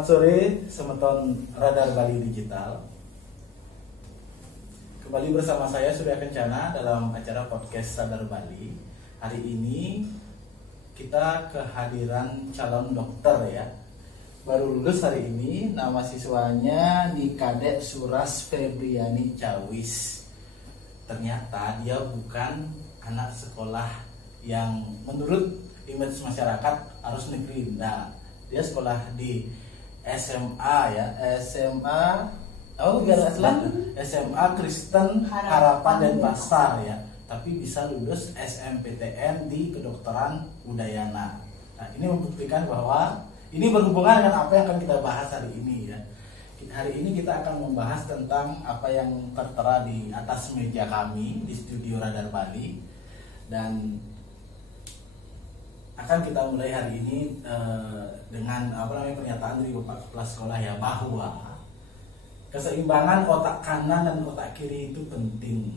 Selamat sore, semeton Radar Bali Digital. Kembali bersama saya Surya Kencana dalam acara podcast Radar Bali. Hari ini kita kehadiran calon dokter ya. Baru lulus hari ini, nama siswanya Nikadek Suras Febriani Cawis. Ternyata dia bukan anak sekolah yang menurut image masyarakat harus negeri. Nah, dia sekolah di SMA ya, SMA Kristen Harapan Denpasar ya, tapi bisa lulus SMPTN di Kedokteran Udayana. Nah, ini membuktikan bahwa ini berhubungan dengan apa yang akan kita bahas hari ini ya. Hari ini kita akan membahas tentang apa yang tertera di atas meja kami di studio Radar Bali, dan akan kita mulai hari ini dengan pernyataan dari Bapak Kepala Sekolah ya, bahwa keseimbangan otak kanan dan otak kiri itu penting.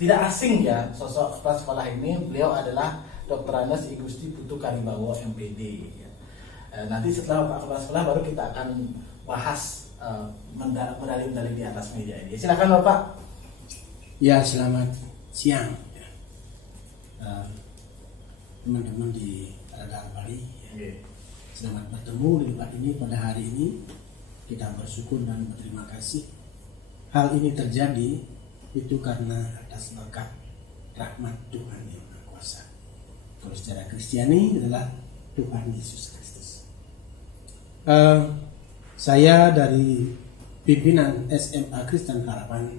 Tidak asing ya sosok kepala sekolah ini, beliau adalah Dr. Andes I Gusti Putu Karibawo MPD ya. Nanti setelah Bapak Kepala Sekolah baru kita akan bahas medali-medali di atas meja ini. Silakan Bapak. Ya, selamat siang teman-teman di Radar Bali ya. Selamat bertemu di tempat ini pada hari ini. Kita bersyukur dan berterima kasih hal ini terjadi itu karena atas berkat rahmat Tuhan yang Maha Kuasa. Kalau secara Kristiani adalah Tuhan Yesus Kristus. Saya dari pimpinan SMA Kristen Harapan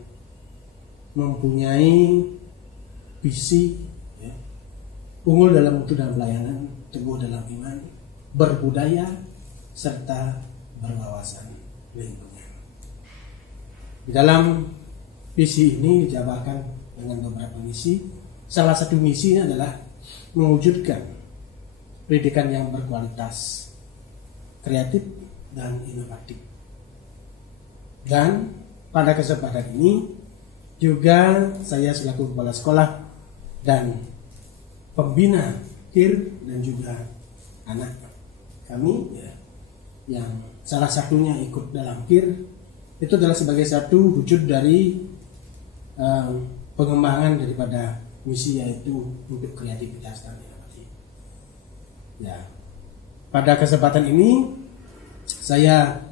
mempunyai visi unggul dalam mutu dan pelayanan, teguh dalam iman, berbudaya, serta berwawasan lingkungan. Di dalam visi ini dijabarkan dengan beberapa misi. Salah satu misinya adalah mewujudkan pendidikan yang berkualitas, kreatif, dan inovatif. Dan pada kesempatan ini juga saya selaku kepala sekolah dan pembina KIR dan juga anak kami ya, yang salah satunya ikut dalam KIR, itu adalah sebagai satu wujud dari pengembangan daripada misi, yaitu untuk kreativitas dan inovasi. Ya, pada kesempatan ini saya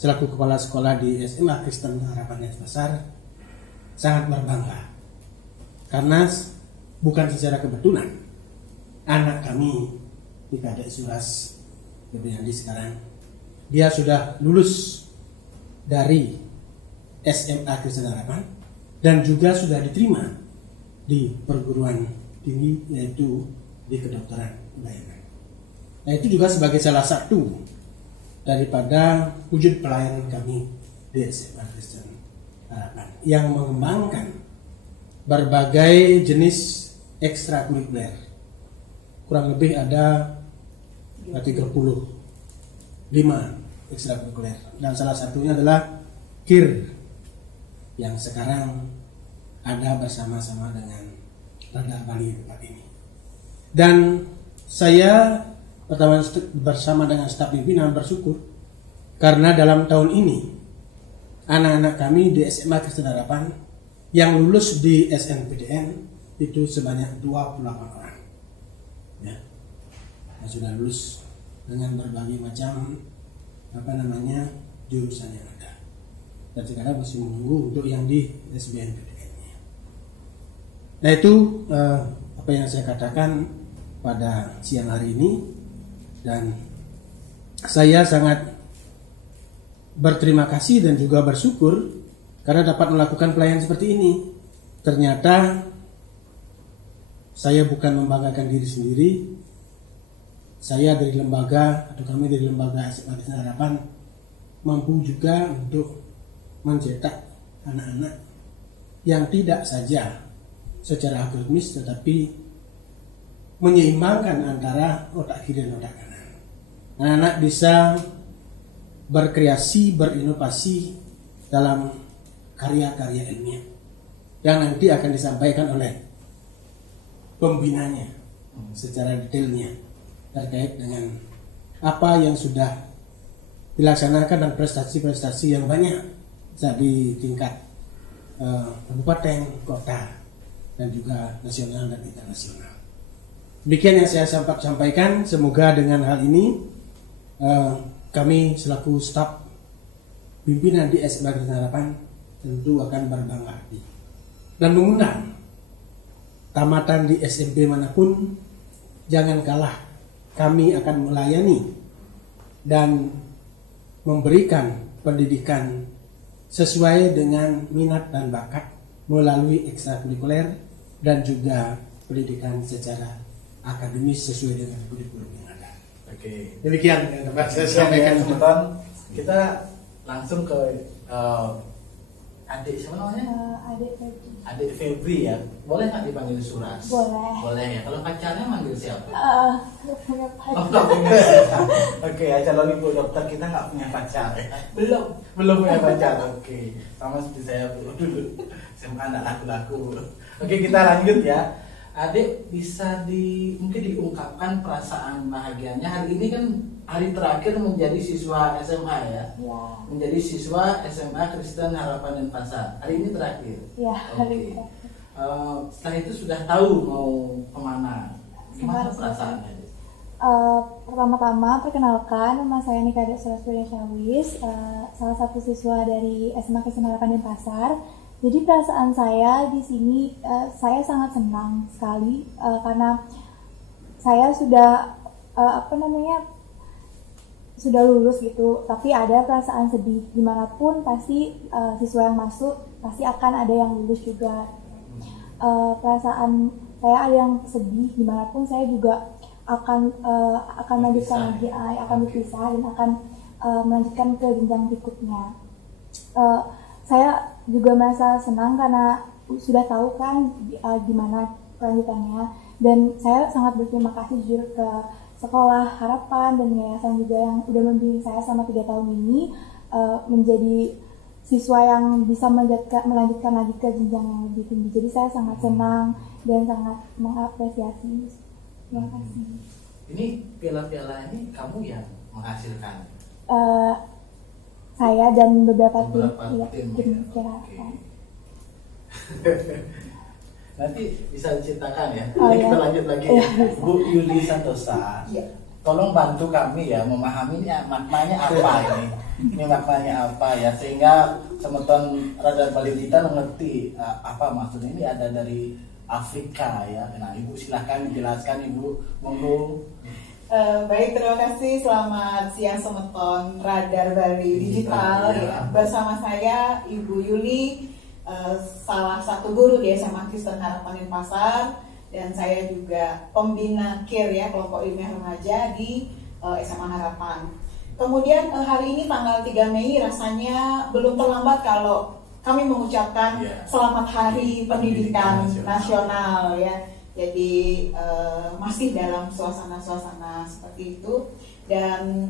selaku kepala sekolah di SMA Kristen Harapan Denpasar sangat berbangga karena bukan secara kebetulan anak kami Nikadek Suras Febriani sekarang dia sudah lulus dari SMA Kristen Harapan dan juga sudah diterima di perguruan tinggi, yaitu di Kedokteran Udayana. Nah, itu juga sebagai salah satu daripada wujud pelayanan kami di SMA Kristen Harapan yang mengembangkan berbagai jenis ekstrakurikuler. Kurang lebih ada 35 ekstrakurikuler, dan salah satunya adalah KIR yang sekarang ada bersama-sama dengan Radar Bali tempat ini. Dan saya pertama bersama dengan staf pimpinan bersyukur karena dalam tahun ini anak-anak kami di SMA Kristen Harapan yang lulus di SNPTN itu sebanyak 28 orang ya, yang sudah lulus dengan berbagai macam jurusan yang ada, dan sekarang masih menunggu untuk yang di SBMPTN-nya. Nah, itu apa yang saya katakan pada siang hari ini, dan saya sangat berterima kasih dan juga bersyukur karena dapat melakukan pelayanan seperti ini. Ternyata saya bukan membanggakan diri sendiri. Saya dari lembaga, atau kami dari lembaga SMA Kristen Harapan mampu juga untuk mencetak anak-anak yang tidak saja secara akademis tetapi menyeimbangkan antara otak kiri dan otak kanan. Anak-anak bisa berkreasi, berinovasi dalam karya-karya ilmiah yang nanti akan disampaikan oleh pembinanya secara detailnya terkait dengan apa yang sudah dilaksanakan dan prestasi-prestasi yang banyak di tingkat kabupaten, kota, dan juga nasional dan internasional. Demikian yang saya sempat sampaikan. Semoga dengan hal ini kami selaku staf pimpinan di SMA Kristen Harapan tentu akan berbangga hati dan mengundang tamatan di SMP manapun, jangan kalah, kami akan melayani dan memberikan pendidikan sesuai dengan minat dan bakat melalui ekstrakurikuler dan juga pendidikan secara akademis sesuai dengan kurikulum yang ada. Oke. Demikian yang dapat saya Sampaikan sampaikan. teman-teman. Kita langsung ke adik siapa namanya? Adik Febri. Adik Febri ya. Boleh nggak dipanggil Suras? Boleh. Boleh ya. Kalau pacarnya manggil siapa? Nggak punya Oh, pacar. nggak punya pacar. Oke ya, calon ibu dokter kita nggak punya pacar ya. Belum punya pacar. Oke. Sama seperti saya dulu. SMA anak laku-laku. Oke, kita lanjut ya. Adik bisa mungkin diungkapkan perasaan bahagianya hari ini kan hari terakhir menjadi siswa SMA ya. Ya. Menjadi siswa SMA Kristen Harapan Denpasar. Hari ini terakhir. Ya, hari Oke. ini. Setelah itu sudah tahu mau kemana. Gimana Sama perasaannya? Pertama-tama perkenalkan, nama saya Nika Dek Suraswira Syawis, salah satu siswa dari SMA Kristen Harapan Denpasar. Jadi perasaan saya di sini, saya sangat senang sekali karena saya sudah sudah lulus gitu. Tapi ada perasaan sedih, dimanapun pasti siswa yang masuk pasti akan ada yang lulus juga. Perasaan saya ada yang sedih, dimanapun saya juga akan melanjutkan lagi, akan berpisah dan akan melanjutkan ke jenjang berikutnya. Saya juga merasa senang karena sudah tahu kan gimana kelanjutannya, dan saya sangat berterima kasih jujur ke Sekolah Harapan dan yayasan juga yang udah membimbing saya selama 3 tahun ini menjadi siswa yang bisa melanjutkan lagi ke jenjang yang lebih tinggi. Jadi saya sangat senang dan sangat mengapresiasi. Terima kasih. Ini piala-piala ini kamu yang menghasilkan? Saya dan beberapa tim ya. Harapan. Nanti bisa diceritakan ya. Oh, Jadi ya. kita lanjut lagi ya. Bu Yuli Santosa. Tolong bantu kami ya memahami maknanya apa ini. Ini maknanya apa ya, sehingga teman-teman Radar Bali kita mengerti apa maksudnya. Ini ada dari Afrika ya. Nah, Ibu silahkan dijelaskan, Ibu. Monggo. Baik, terima kasih. Selamat siang Semeton Radar Bali Digital ya. Bersama saya Ibu Yuli, salah satu guru di SMA Kristen Harapan Denpasar, dan saya juga pembina KIR ya, kelompok ilmiah remaja di SMA Harapan. Kemudian hari ini tanggal 3 Mei rasanya belum terlambat kalau kami mengucapkan selamat Hari Pendidikan Nasional ya. Jadi masih dalam suasana-suasana seperti itu, dan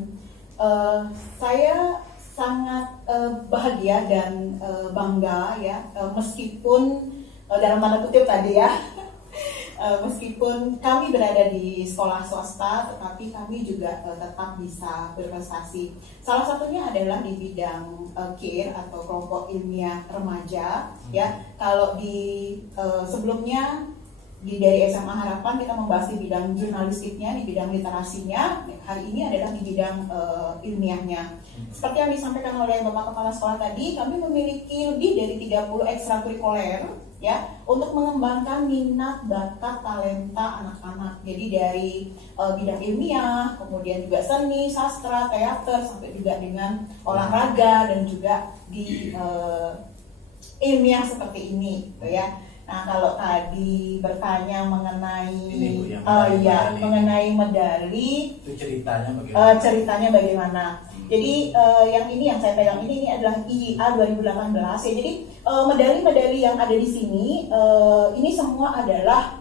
saya sangat bahagia dan bangga ya, meskipun dalam tanda kutip tadi ya, meskipun kami berada di sekolah swasta, tetapi kami juga tetap bisa berprestasi. Salah satunya adalah di bidang KIR atau kelompok ilmiah remaja ya. Kalau di sebelumnya dari SMA Harapan kita membahas di bidang jurnalistiknya, di bidang literasinya. Hari ini adalah di bidang ilmiahnya. Seperti yang disampaikan oleh Bapak Kepala Sekolah tadi, kami memiliki lebih dari 30 ekstrakurikuler ya, untuk mengembangkan minat, bakat, talenta anak-anak. Jadi dari bidang ilmiah, kemudian juga seni, sastra, teater, sampai juga dengan olahraga dan juga di ilmiah seperti ini gitu ya. Nah, kalau tadi bertanya mengenai mengenai medali, itu ceritanya bagaimana? Jadi yang ini yang saya pegang ini adalah IIA 2018 ya. Jadi medali-medali yang ada di sini ini semua adalah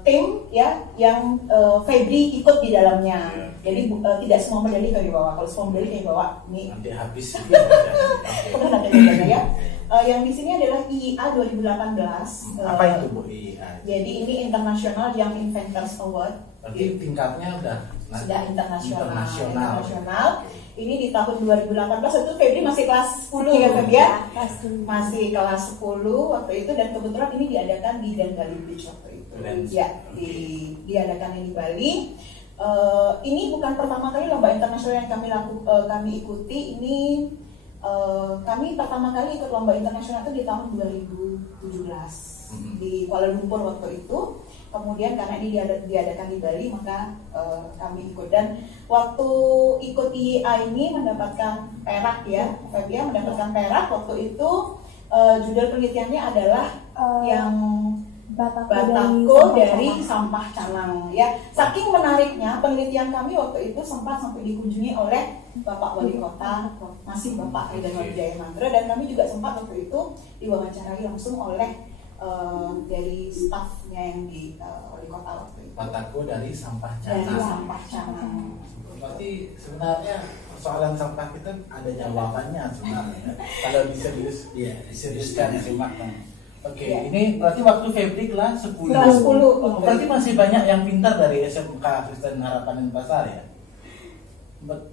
tim ya yang Febri ikut di dalamnya. Jadi tidak semua medali kami bawa. Kalau semua medali kami bawa ini nanti habis. kemudian ada ya. Yang di sini adalah IIA 2018. Apa itu Bu IIA? Jadi ini International Young Inventors Award. Berarti tingkatnya sudah internasional. ini di tahun 2018 itu Febri masih kelas 10 ya Febri ya? Kelas 10. Masih kelas 10 waktu itu, dan kebetulan ini diadakan di Bali Beach waktu itu. Ya, diadakan di Bali. Ini bukan pertama kali lomba internasional yang kami ikuti. Ini kami pertama kali ikut lomba internasional itu di tahun 2017 di Kuala Lumpur waktu itu. Kemudian karena ini diadakan di Bali, maka kami ikut, dan waktu ikut IIA ini mendapatkan perak ya, Febia mendapatkan perak waktu itu. Judul penelitiannya adalah yang Batako dari sampah canang ya. Saking menariknya penelitian kami waktu itu sempat sampai dikunjungi oleh Bapak Wali Kota, masih Bapak Haidar Wijaya Mantra, dan kami juga sempat waktu itu diwawancarai langsung oleh dari stafnya yang di Wali Kota waktu itu. Batako dari sampah canang. Dari sampah canang. Berarti sebenarnya persoalan sampah kita ada jawabannya sebenarnya. Kalau diseriuskan simakkan. Oke, Ya. ini berarti waktu Febri kelas 10. Kelas 10. Oh, berarti masih banyak yang pintar dari SMK Kristen Harapan Denpasar ya.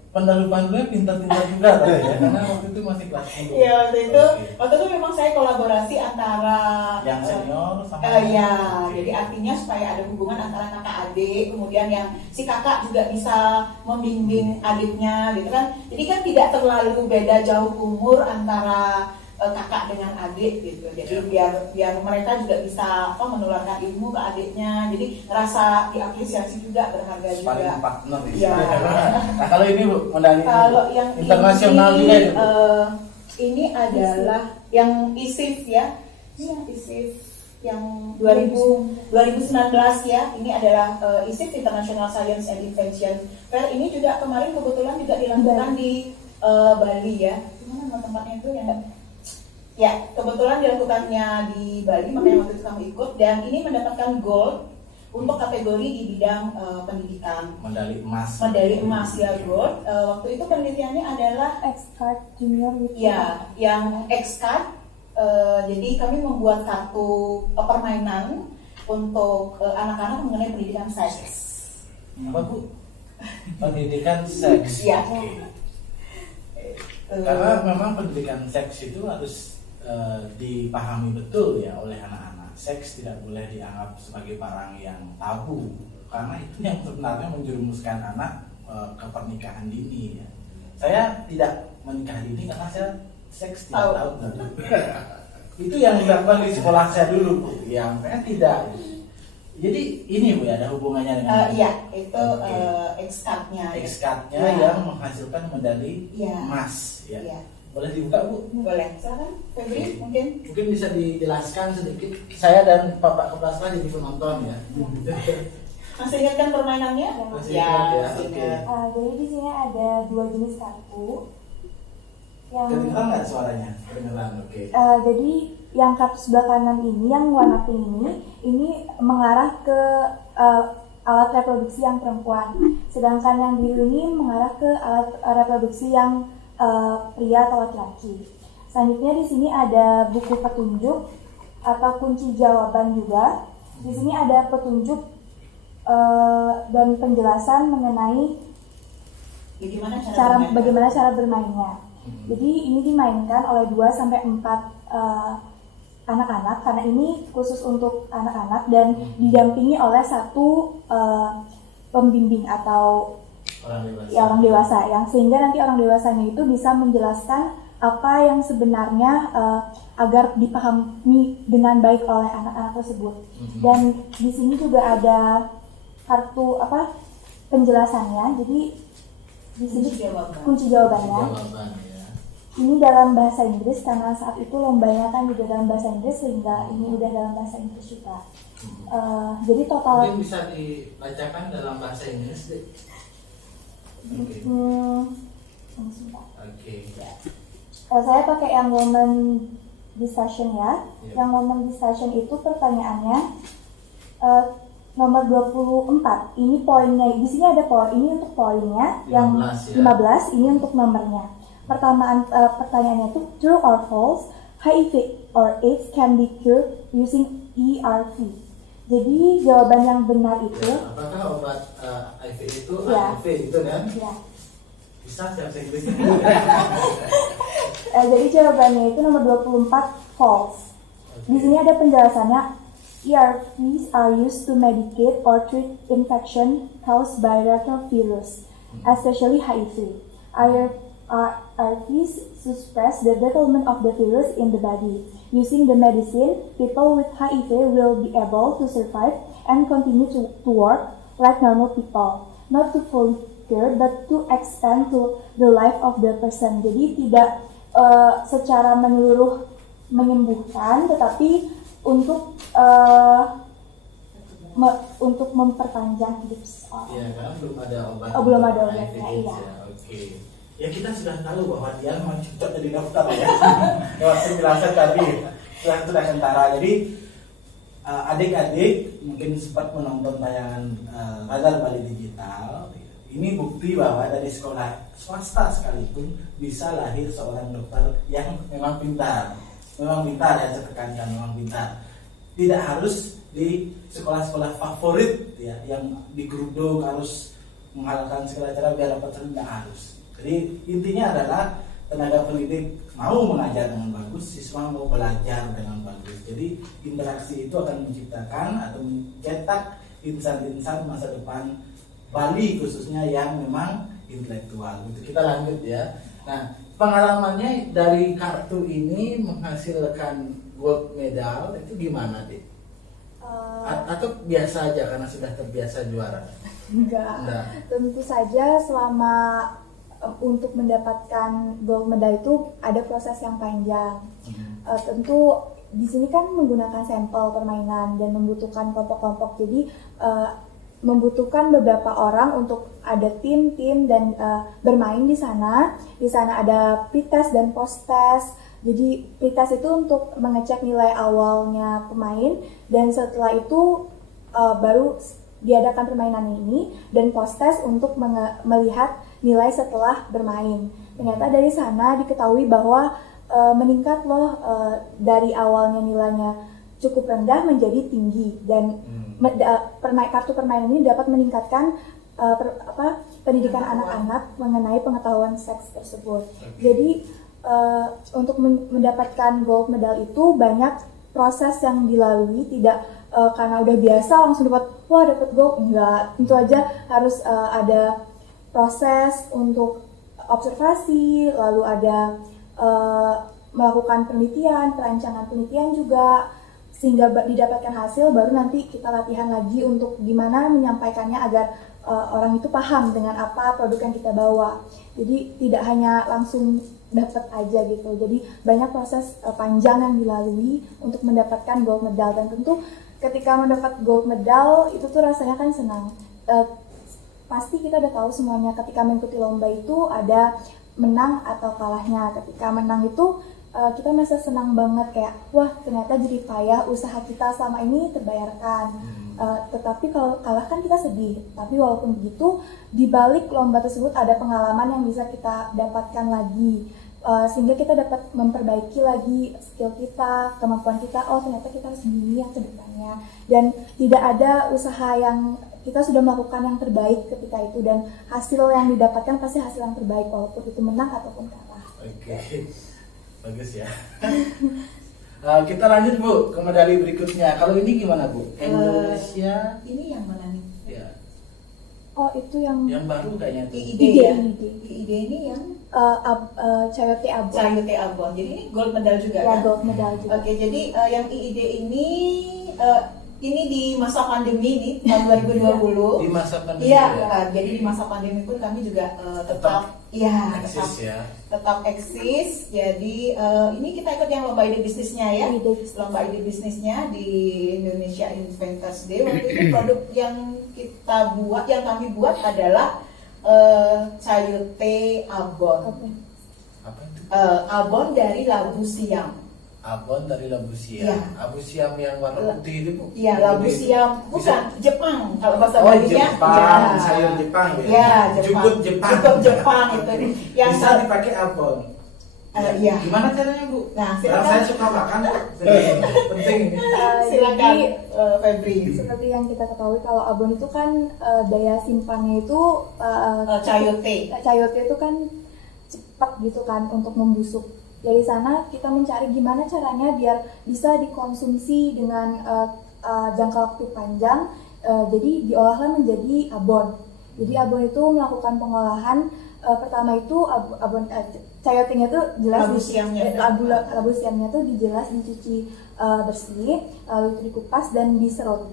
Pendahulunya pintar-pintar juga tadi ya, karena waktu itu masih kelas 10. Iya, waktu Oke. itu memang saya kolaborasi antara Yang senior sama ya, Oke. jadi artinya supaya ada hubungan antara kakak adik, kemudian yang si kakak juga bisa membimbing adiknya gitu kan. Jadi kan tidak terlalu beda jauh umur antara kakak dengan adik gitu. Jadi biar mereka juga bisa menularkan ilmu ke adiknya. Jadi rasa diapresiasi juga, berharga juga. Paling partner di Ya. Nah, kalau ini Bu, medali Kalau yang internasional ini, juga itu. ini adalah yang ISIF ya. Ini yang ISIF yang 2019 ya. Ini adalah ISIF International Science and Invention Fair. Ini juga kemarin kebetulan juga dilakukan di Bali ya. Gimana nama tempatnya itu ya? Ya, kebetulan dilakukannya di Bali, makanya waktu itu kami ikut, dan ini mendapatkan gold untuk kategori di bidang pendidikan. Medali emas. Medali emas ya, gold. Waktu itu penelitiannya adalah X-Card Junior gitu. ya yang X-Card. Jadi kami membuat kartu permainan untuk anak-anak mengenai pendidikan seks. Apa Bu? Pendidikan seks. Iya. Oke. Karena memang pendidikan seks itu harus dipahami betul ya oleh anak-anak. Seks tidak boleh dianggap sebagai barang yang tabu, karena itu yang sebenarnya menjerumuskan anak ke pernikahan dini ya. Saya tidak menikah dini karena saya seks tidak tahu dulu. Itu yang dilakukan di sekolah saya dulu Bu, yang saya tidak. Jadi ini Bu ya, ada hubungannya dengan Iya, itu Oke. X-Card-nya. X-Card-nya Ya. yang menghasilkan medali Iya. emas ya. Iya. Boleh dibuka Bu? Boleh, silakan Febri mungkin. Mungkin bisa dijelaskan sedikit. Saya dan Bapak Kepala Sekolah jadi penonton ya. Masih ingat kan permainannya? Masih ingat ya, masih oke. ingat. Jadi di sini ada 2 jenis kartu. Yang Kedengeran nggak suaranya? Kedengeran, oke. jadi yang kartu sebelah kanan ini, yang warna pink ini mengarah ke alat reproduksi yang perempuan. Sedangkan yang biru ini mengarah ke alat reproduksi yang pria atau laki-laki. Selanjutnya di sini ada buku petunjuk atau kunci jawaban juga. Di sini ada petunjuk dan penjelasan mengenai bagaimana cara bermainnya. Jadi ini dimainkan oleh 2 sampai 4 anak-anak, karena ini khusus untuk anak-anak dan didampingi oleh satu pembimbing atau orang dewasa, yang sehingga nanti orang dewasanya itu bisa menjelaskan apa yang sebenarnya agar dipahami dengan baik oleh anak-anak tersebut. Dan di sini juga ada kartu penjelasannya. Jadi di sini kunci jawabannya. Ya. Ini dalam bahasa Inggris karena saat itu lombanya kan juga dalam bahasa Inggris, sehingga ini udah dalam bahasa Inggris juga. Jadi total. Mungkin bisa dibacakan dalam bahasa Inggris deh. Oke. Oke. Saya pakai yang woman discussion ya. Iya. Yang woman discussion itu pertanyaannya nomor 24. Ini poinnya. Di sini ada poin. Ini untuk poinnya. 15 Yang ya. 15 ini untuk nomornya. Pertanyaannya itu true or false, HIV or AIDS can be cured using ERV. Jadi jawaban yang benar itu Ya, apakah obat HIV itu Ya. HIV itu kan ya, Bisa bahasa Inggris. Jadi jawabannya itu nomor 24 false. Di sini ada penjelasannya. ARVs are used to medicate or treat infection caused by retrovirus, especially HIV. ARVs suppress the development of the virus in the body. Using the medicine, people with HIV will be able to survive and continue to work like normal people. Not to fully cure, but to extend to the life of the person. Jadi tidak secara menyeluruh menyembuhkan, tetapi untuk untuk memperpanjang hidup seseorang. Iya, karena belum ada obat. Oh, belum ada obatnya, HIV, iya. Ya, oke. Ya kita sudah tahu bahwa dia memang cocok jadi dokter ya. Lewat penjelasan tadi sudah kentara. Jadi adik-adik mungkin sempat menonton tayangan Radar Bali Digital. Ini bukti bahwa dari sekolah swasta sekalipun bisa lahir seorang dokter yang memang pintar. Memang pintar ya, tekankan memang pintar. Tidak harus di sekolah-sekolah favorit ya, yang digeruduk harus menghalalkan segala cara biar dapat tidak harus. Jadi intinya adalah tenaga pendidik mau mengajar dengan bagus, siswa mau belajar dengan bagus. Jadi interaksi itu akan menciptakan atau mencetak insan-insan masa depan Bali khususnya yang memang intelektual. Kita lanjut ya. Nah, pengalamannya dari kartu ini menghasilkan gold medal itu gimana, Dik? Atau biasa aja karena sudah terbiasa juara? Enggak. Tentu saja selama untuk mendapatkan gold medal itu ada proses yang panjang. Tentu di sini kan menggunakan sampel permainan dan membutuhkan kelompok-kelompok. Jadi membutuhkan beberapa orang untuk ada tim-tim dan bermain di sana. Di sana ada pretest dan post-test. Jadi pretest itu untuk mengecek nilai awalnya pemain, dan setelah itu baru diadakan permainan ini, dan post-test untuk melihat nilai setelah bermain. Ternyata dari sana diketahui bahwa meningkat loh, dari awalnya nilainya cukup rendah menjadi tinggi, dan kartu permainan ini dapat meningkatkan pendidikan anak-anak mengenai pengetahuan seks tersebut. Jadi untuk mendapatkan gold medal itu banyak proses yang dilalui, tidak karena udah biasa langsung dapat gold, enggak. Tentu aja harus ada proses untuk observasi, lalu ada melakukan penelitian, perancangan penelitian juga, sehingga didapatkan hasil, baru nanti kita latihan lagi untuk gimana menyampaikannya agar orang itu paham dengan apa produk yang kita bawa. Jadi tidak hanya langsung dapat aja gitu. Jadi banyak proses panjang yang dilalui untuk mendapatkan gold medal, dan tentu ketika mendapat gold medal itu tuh rasanya kan senang. Pasti kita udah tahu semuanya, ketika mengikuti lomba itu ada menang atau kalahnya. Ketika menang itu kita merasa senang banget, kayak wah ternyata jerih payah usaha kita selama ini terbayarkan. Tetapi kalau kalah kan kita sedih. Tapi walaupun begitu, di balik lomba tersebut ada pengalaman yang bisa kita dapatkan lagi, sehingga kita dapat memperbaiki lagi skill kita, kemampuan kita. Oh ternyata kita harus begini yang kedepannya, dan tidak ada usaha yang kita sudah melakukan yang terbaik ketika itu, dan hasil yang didapatkan pasti hasil yang terbaik walaupun itu menang ataupun kalah. Oke. Bagus ya. Kita lanjut Bu ke medali berikutnya. Kalau ini gimana Bu? Indonesia. Ini yang mana nih? Ya. Oh itu yang baru kayaknya tuh. IID ya. IID ini yang Coyote Abon. Coyote Abon. Jadi ini gold medal juga Ya, kan? gold medal juga. Oke, jadi yang IID ini di masa pandemi nih tahun 2020. Di masa pandemi. Iya, ya? jadi di masa pandemi pun kami juga tetap eksis. Jadi ini kita ikut yang lomba ide bisnisnya ya. Lomba ide bisnisnya di Indonesia Inventors Day. Waktu itu produk yang kami buat adalah Coyote Abon. Apa itu? Abon dari labu siam. Abon dari labu siam. Ya. Labu siam yang warna putih itu Bu? Iya, labu siam. Bukan, Jepang. Kalau bahasa Balinya. Jepang, sayur Jepang ya. Iya, Jepang. Jukut Jepang. Jukut Jepang itu. Yang bisa dipakai abon. Iya. Gimana caranya Bu? Nah, Karena silakan. saya suka makan, jadi penting ini. Silakan Jadi Febri. seperti yang kita ketahui kalau abon itu kan daya simpannya itu Chayote. chayote itu kan cepat gitu kan untuk membusuk. Dari sana kita mencari gimana caranya biar bisa dikonsumsi dengan jangka waktu panjang. Jadi diolahlah menjadi abon. Jadi abon itu melakukan pengolahan pertama itu abon chayote-nya tuh jelas Labu siamnya. labu siamnya tuh dijelas dicuci bersih, lalu itu dikupas dan diserut.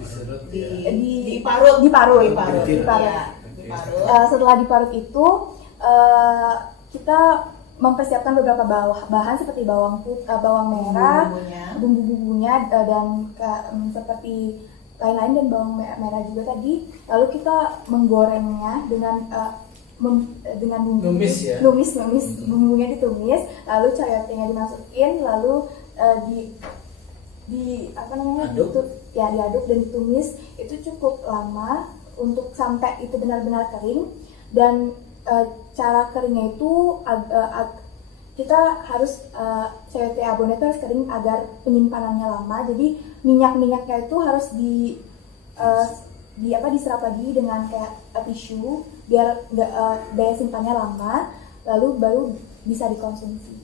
Diserut Di, ya. diparut. Diparut. Diparut. Diparut. Ya, diparut. Setelah diparut itu kita mempersiapkan beberapa bahan seperti bawang merah, Bumbunya. bumbu-bumbunya dan seperti lain-lain dan bawang merah juga tadi. Lalu kita menggorengnya dengan bumbu. Numis ya? Numis. Bumbunya ditumis, lalu chayote-nya dimasukin, lalu di apa namanya? Aduk. Diaduk dan ditumis. Itu cukup lama untuk sampai itu benar-benar kering, dan cara keringnya itu kita harus chayote abonnya itu harus kering agar penyimpanannya lama. Jadi minyak-minyaknya itu harus diserap lagi dengan kayak tisu biar daya simpannya lama, lalu baru bisa dikonsumsi.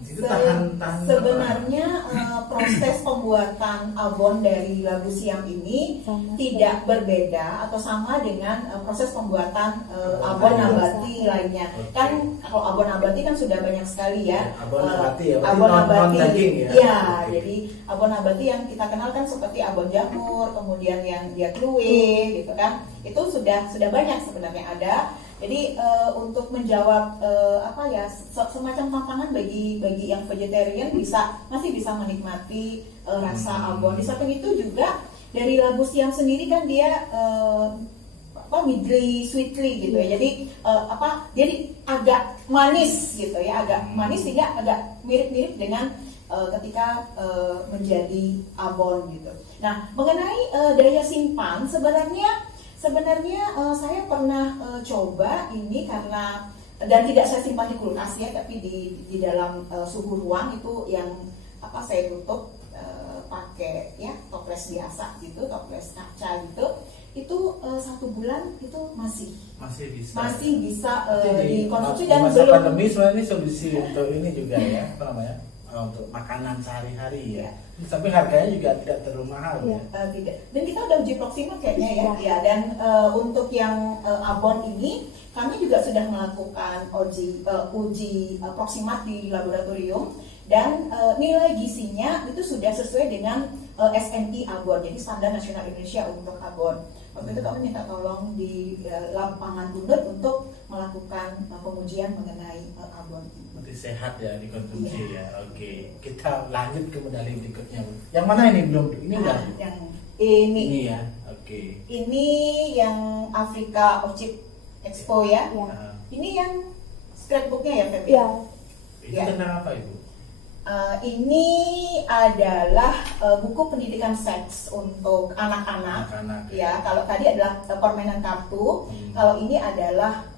Itu tahan. Sebenarnya proses pembuatan abon dari labu siam ini Sama. tidak berbeda atau sama dengan proses pembuatan abon nabati lainnya. Oke. Kan kalau abon nabati kan sudah banyak sekali ya. Abon nabati ya, berarti Abon nabati. non-daging ya? Iya, Oke. jadi abon nabati yang kita kenal kan seperti abon jamur, kemudian yang dia kluwe gitu kan. Itu sudah banyak sebenarnya ada. Jadi untuk menjawab semacam tantangan bagi yang vegetarian masih bisa menikmati rasa abon. Di samping itu juga dari labu siam sendiri kan dia midly sweetly gitu ya. Jadi jadi agak manis gitu ya, agak manis sehingga agak mirip-mirip dengan ketika menjadi abon gitu. Nah, mengenai daya simpan sebenarnya saya pernah coba ini karena, dan tidak saya simpan di kulkas ya, tapi di dalam suhu ruang itu yang saya tutup pakai ya toples biasa gitu, toples kaca gitu. Itu 1 bulan itu masih bisa dikonsumsi dan di masa belum pandemi sebenarnya ini solusi untuk ini juga ya, apa namanya, untuk makanan sehari-hari ya. Tapi harganya juga tidak terlalu mahal ya. Tidak. Dan kita udah uji proxima kayaknya ya. Ya, dan untuk yang abon ini kami juga sudah melakukan uji proxima di laboratorium, dan nilai gizinya itu sudah sesuai dengan SNI abon, jadi Standar Nasional Indonesia untuk abon. Waktu itu kami minta tolong di lapangan Bunut untuk melakukan pengujian mengenai abon. Berarti sehat ya dikonsumsi ya. Oke, kita lanjut ke medali berikutnya. Yang mana ini belum? Ini udah. Yang ini. Ini ya. Oke. Ini yang Africa Orchid Expo ya. Ya. Ini yang scrapbooknya ya, Feby? Ya, Itu Ya. tentang apa Ibu? Ini adalah buku pendidikan seks untuk anak-anak. Anak-anak. Ya, kalau tadi adalah permainan kartu, kalau ini adalah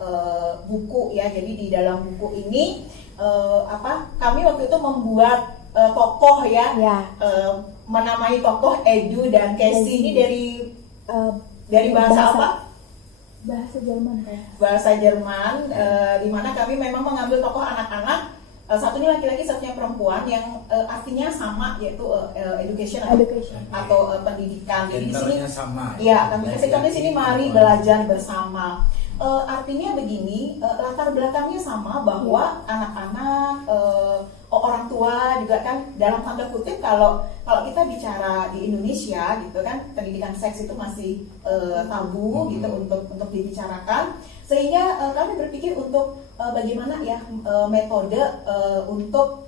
buku ya. Jadi di dalam buku ini kami waktu itu membuat tokoh ya, menamai tokoh Edu dan Casey. Ini dari bahasa apa? Bahasa Jerman kayak. Bahasa Jerman, di mana kami memang mengambil tokoh anak-anak, satunya laki-laki, satunya perempuan, yang artinya sama, yaitu education atau pendidikan. Jadi di sini Gendernya sama. ya, kami kasihkan di sini mari belajar bersama. Artinya begini, latar belakangnya sama, bahwa anak-anak, orang tua juga kan, dalam tanda kutip, kalau kita bicara di Indonesia gitu kan, pendidikan seks itu masih tabu gitu untuk dibicarakan, sehingga kami berpikir untuk bagaimana ya metode untuk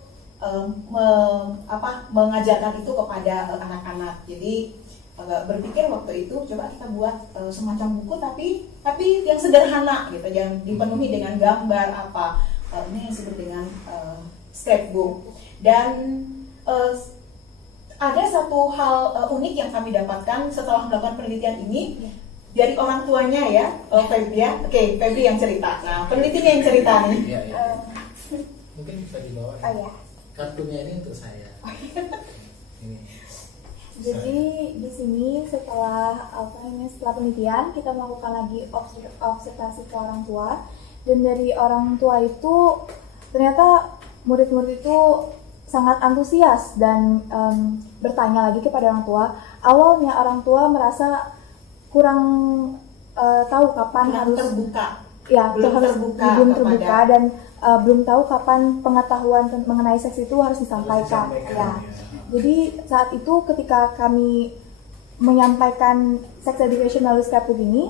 mengajarkan itu kepada anak-anak. Jadi berpikir waktu itu coba kita buat semacam buku tapi yang sederhana gitu, yang dipenuhi dengan gambar ini yang disebut dengan scrapbook. Dan ada satu hal unik yang kami dapatkan setelah melakukan penelitian ini dari orang tuanya ya, Febri ya. Oke, Febri yang cerita. Nah, penelitinya yang cerita nih. Iya. Mungkin bisa dibawa. Oh ya. Kartunya ini untuk saya. Ini. Jadi di sini setelah penelitian kita melakukan lagi observasi ke orang tua, dan dari orang tua itu ternyata murid-murid itu sangat antusias dan bertanya lagi kepada orang tua. Awalnya orang tua merasa kurang tahu kapan Kurang harus terbuka. Ya, Belum harus terbuka belum kepada- terbuka dan belum tahu kapan pengetahuan mengenai seks itu harus disampaikan. disampaikan, Ya. ya. Jadi saat itu ketika kami menyampaikan sex education melalui scrapbook ini,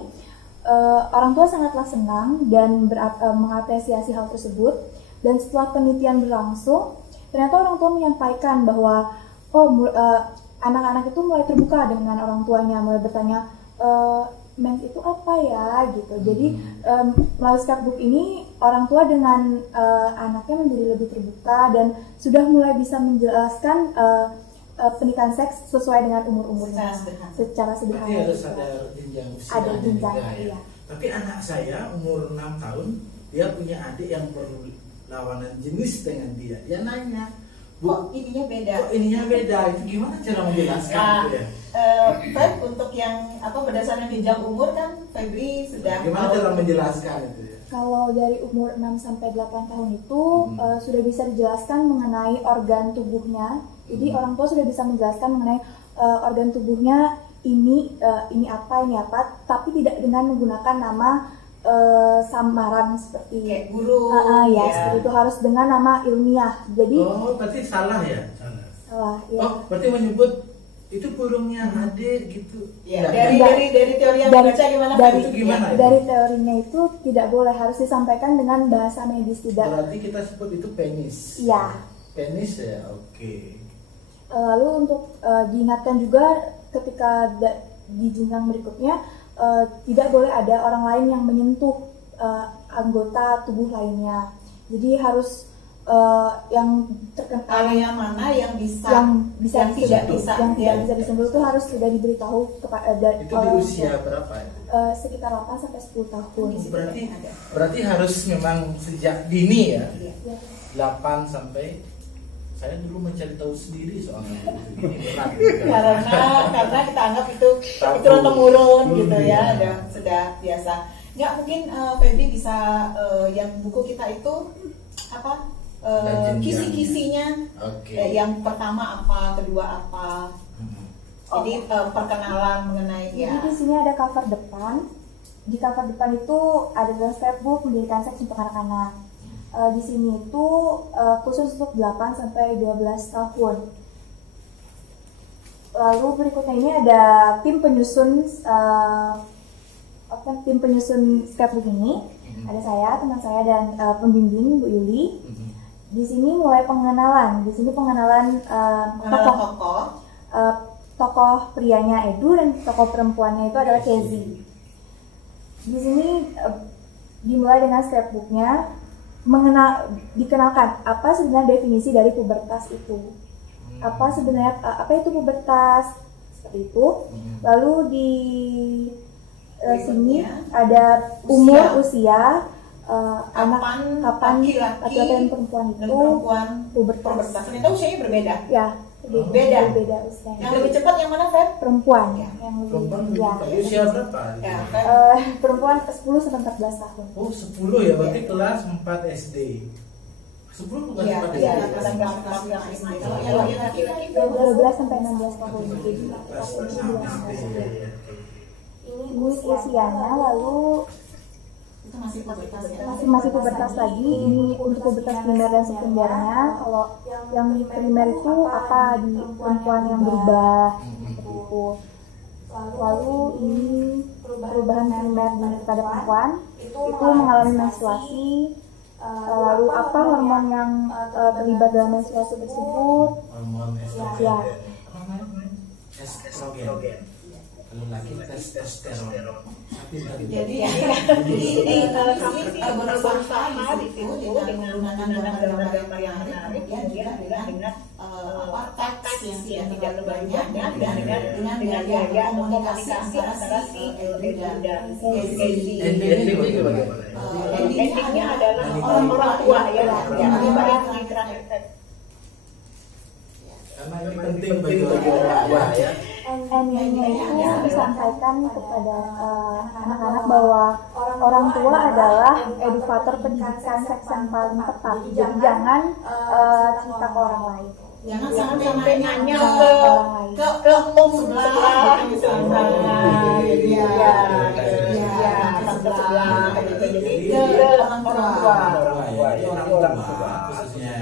orang tua sangatlah senang dan mengapresiasi hal tersebut. Dan setelah penelitian berlangsung, ternyata orang tua menyampaikan bahwa anak-anak itu mulai terbuka dengan orang tuanya, mulai bertanya, mens itu apa ya gitu. Jadi melalui scrapbook ini orang tua dengan anaknya menjadi lebih terbuka dan sudah mulai bisa menjelaskan pernikahan seks sesuai dengan umur-umurnya secara sederhana. Berarti harus ada jenjang usia. Ada jenjang, juga, ya. iya. Tapi anak saya umur 6 tahun, dia punya adik yang berlawanan jenis dengan dia. Dia nanya, Kok ininya beda? kok ininya beda? Itu gimana cara menjelaskan Nah, itu ya? Feb, untuk yang berdasarkan jenjang umur kan Febri sudah Gimana tahu. cara menjelaskan itu ya? Kalau dari umur 6 sampai 8 tahun itu sudah bisa dijelaskan mengenai organ tubuhnya. Jadi orang tua sudah bisa menjelaskan mengenai organ tubuhnya ini apa, tapi tidak dengan menggunakan nama samaran seperti kayak guru ya, seperti itu, harus dengan nama ilmiah. Jadi Oh, berarti salah ya? salah ya. Oh, berarti menyebut itu burungnya adik gitu. Ya, Nggak, dari teori yang Dari- baca gimana dari, Itu gimana itu? dari teorinya itu tidak boleh, harus disampaikan dengan bahasa medis, tidak. Berarti kita sebut itu penis. Iya. Penis ya, oke. Lalu untuk diingatkan juga ketika di jenjang berikutnya tidak boleh ada orang lain yang menyentuh anggota tubuh lainnya. Jadi harus yang terkena area mana yang bisa yang yang tidak bisa yang tidak bisa disentuh itu harus sudah diberitahu kepada Itu di usia berapa itu? sekitar 8 sampai 10 tahun. Berarti harus memang sejak dini ya. Ya. 8 sampai saya dulu mencari tahu sendiri soalnya ini berat. karena kita anggap itu Tabu. turun temurun gitu ya, dan sudah biasa. Nggak mungkin Febri bisa yang buku kita itu apa Ada jenjang. kisi-kisinya, Oke. yang pertama apa, kedua apa. Jadi perkenalan mengenai Jadi ya. di sini ada cover depan. Di cover depan itu ada tulisan scrapbook pendidikan seks untuk anak-anak. Di sini itu khusus untuk 8 sampai 12 tahun. Lalu berikutnya ini ada tim penyusun tim penyusun scrapbook ini. Ada saya, teman saya, dan pembimbing Bu Yuli. Di sini mulai pengenalan. Di sini pengenalan Mengenal tokoh. tokoh prianya Edu dan tokoh perempuannya itu adalah Kezi. Di sini dimulai dengan scrapbooknya, dikenalkan apa sebenarnya definisi dari pubertas itu, apa sebenarnya apa itu pubertas, seperti itu. Lalu di sini ada umur, usia, kapan laki-laki dan perempuan dan itu perempuan pubertas. Ternyata usianya berbeda. Ya, Beda. beda usianya. Yang lebih cepat yang mana, Feb? Perempuan Ya. yang Perempuan lebih, ya. usia berapa? Ya, Feb. Perempuan 10 sampai 14 tahun. Oh 10 ya, berarti kelas 4 SD. 10 bukan Iya, 4 iya, SD. kelas 4 SD. Kalau yang laki-laki 12 sampai 16 tahun. Jadi Kelas kita 6 bilang SD. ya. Ini usianya, lalu itu masih pubertas ya. masih pubertas lagi. Ini untuk pubertas primer dan sekundernya. Kalau yang primer itu apa di perempuan yang berubah seperti itu. Lalu ini perubahan primer pada perempuan itu mengalami menstruasi. Lalu apa hormon yang terlibat dalam menstruasi tersebut? Hormon estrogen. Ya. Apa namanya? Estrogen. Kalau laki testosteron. Jadi ini bermanfaat itu dengan menggunakan gambar-gambar yang menarik, kemudian dengan teks yang tidak banyak, dan dengan gaya komunikasi antara si Edu dan Kezi. Endingnya bagaimana? Endingnya adalah orang tua ya, mengingatkan kepada anak-anak bahwa orang tua adalah edukator pendidikan seks yang paling tepat. Jadi jangan cerita ke orang lain. Jangan sampai nanya orang lain. ke om sebelah gitu. Iya, sebelah ke orang tua. Jadi orang tua khususnya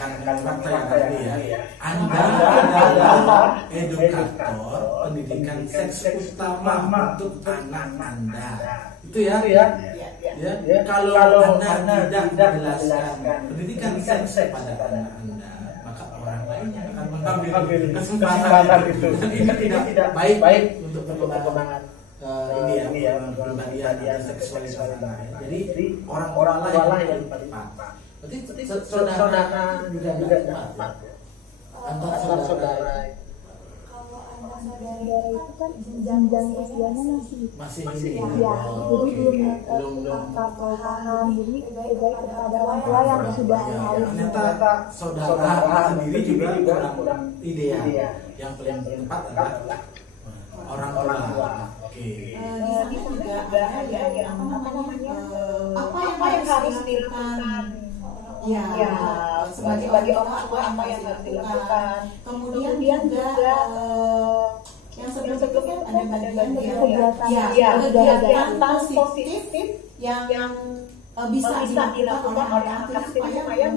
akan fakta yang tadi ya. Anda adalah edukator pendidikan seks utama untuk anak Anda. Itu ya. Ya, kalau Anda tidak menjelaskan pendidikan seks pada anak Anda, maka orang lain yang akan mengambil kesempatan itu. Dan ini tidak baik untuk perkembangan ini ya, kepribadian dan seksualitas anak. Jadi orang-orang lain yang tepat. Berarti saudara juga tepat. Antar saudara. Kalau anak saudara itu kan jenjang usianya masih ini. Ya, jadi belum atau paham. Jadi baik kepada orang tua yang sudah tahu. Ternyata saudara sendiri juga kurang ideal. Yang paling tepat adalah orang tua. Oke. Di sana juga ada yang apa yang harus dilakukan? Ya, sebagai orang tua apa yang harus dilakukan? Kemudian juga yang sebelum-sebelumnya ada kegiatan positif yang bisa dilakukan oleh anak supaya pikiran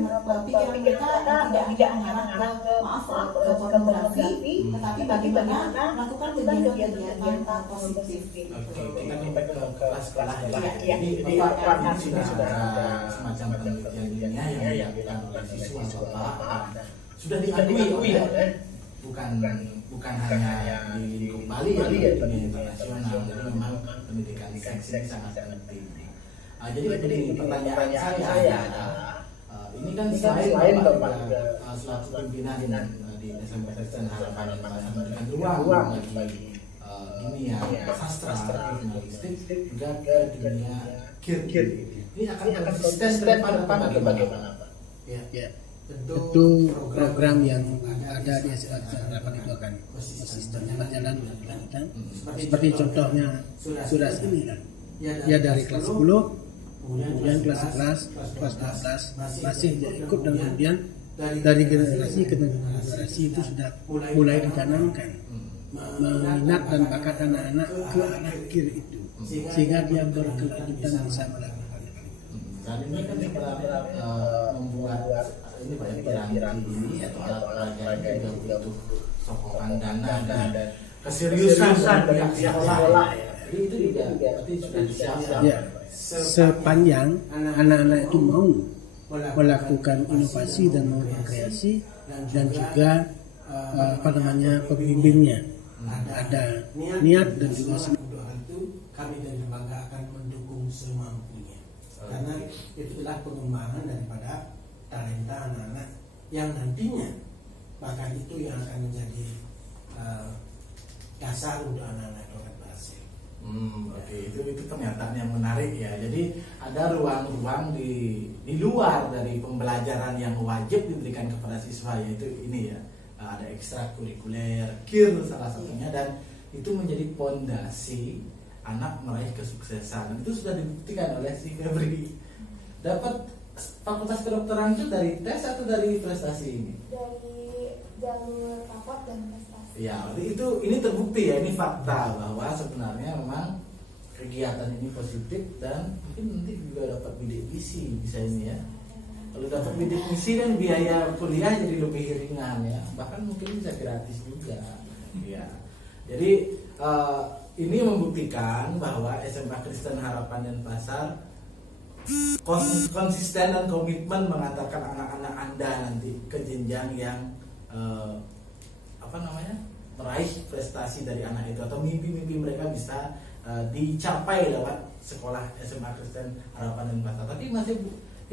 mereka tidak mengarah ke pornografi, tetapi bagaimana melakukan kegiatan positif. Oke, kita kembali ke kelas-kelas ya. Jadi Bapak ini sudah ada semacam penelitian ilmiah yang dilakukan oleh siswa sudah diakui oleh bukan hanya di lingkup Bali ya, di dunia internasional. Jadi memang pendidikan seks ini sangat penting. Jadi pertanyaan saya adalah ini kan selain Bapak selaku pimpinan di SMP Kristen Harapan dan Pasar memberikan ruang bagi ini ya sastra, jurnalistik juga ke dunia kir. Ini akan konsisten ke depan bagaimana Pak? Ya, tentu program yang ada di Harapan itu akan konsistennya berjalan dan seperti contohnya sudah ini kan. Ya dari kelas 10 kemudian kelas 12 masih ikut dan kemudian dari generasi ke generasi itu sudah mulai ditanamkan minat dan bakat anak-anak ke arah kir itu sehingga dia berkelanjutan bisa melakukan. Dan ini kan setelah membuat ini banyak piramid ini atau alat pelajaran juga butuh sokongan dana dan keseriusan dari pihak sekolah. Jadi itu juga berarti sudah disiapkan. Ya. Sepanjang anak-anak itu mau melakukan inovasi dan mau berkreasi dan juga pembimbingnya ada niat dan juga itu kami dari lembaga akan mendukung semampunya karena itulah pengembangan daripada talenta anak-anak yang nantinya bahkan itu yang akan menjadi dasar untuk anak-anak itu akan berhasil. Oke, itu pernyataan yang menarik ya. Jadi ada ruang-ruang di luar dari pembelajaran yang wajib diberikan kepada siswa, yaitu ini ya, ada ekstrakurikuler, KIR salah satunya, dan itu menjadi pondasi anak meraih kesuksesan. Itu sudah dibuktikan oleh si Febri. Dapat fakultas kedokteran itu dari tes atau dari prestasi ini? Dari jalur raport dan prestasi. Ya, ini terbukti ya, ini fakta bahwa sebenarnya memang kegiatan ini positif dan mungkin nanti juga dapat bidik misi bisa ini ya. Kalau dapat bidik misi dan biaya kuliah jadi lebih ringan ya, bahkan mungkin bisa gratis juga. Ya, jadi ini membuktikan bahwa SMA Kristen Harapan dan Pasar konsisten dan komitmen mengantarkan anak-anak Anda nanti ke jenjang yang meraih prestasi dari anak itu atau mimpi-mimpi mereka bisa dicapai lewat sekolah SMA Kristen Harapan dan Pasar. Tapi masih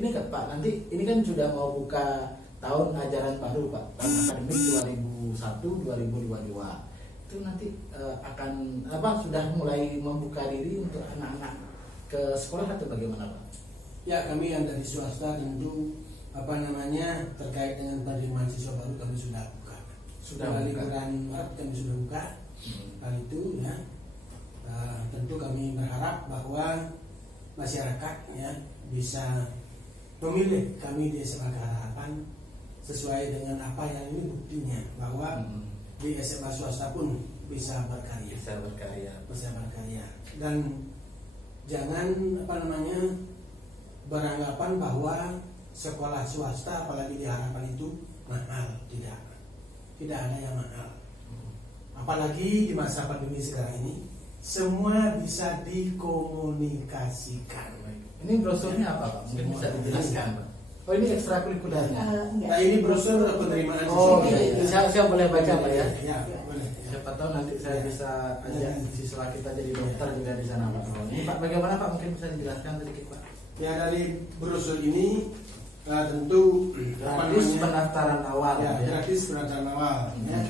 ini kan Pak, nanti ini kan sudah mau buka tahun ajaran baru Pak, tahun akademik 2001-2022. Itu nanti akan sudah mulai membuka diri untuk anak-anak ke sekolah atau bagaimana Pak? Ya, kami yang dari swasta tentu terkait dengan penerimaan siswa baru kami sudah buka. Sudah liburan Maret kami sudah buka. Hal itu ya. tentu kami berharap bahwa masyarakat ya bisa memilih kami di SMA Harapan sesuai dengan apa yang ini buktinya bahwa di SMA swasta pun bisa berkarya. Bisa berkarya. Dan jangan beranggapan bahwa sekolah swasta apalagi di Harapan itu mahal. Tidak ada yang mahal. Apalagi di masa pandemi sekarang ini semua bisa dikomunikasikan. Ini brosurnya apa Pak? Mungkin bisa dijelaskan Pak. Oh ini ekstrakurikulernya. Nah ini brosur penerimaan Oh siswa. iya. Saya boleh baca Pak ya? Ya, boleh. Siapa tahu nanti saya bisa ajak siswa kita jadi dokter juga di sana Pak. Ini Pak bagaimana Pak? Mungkin bisa dijelaskan sedikit Pak. Ya dari brosur ini tentu Gratis pendaftaran awal. ya, gratis pendaftaran awal. Ya.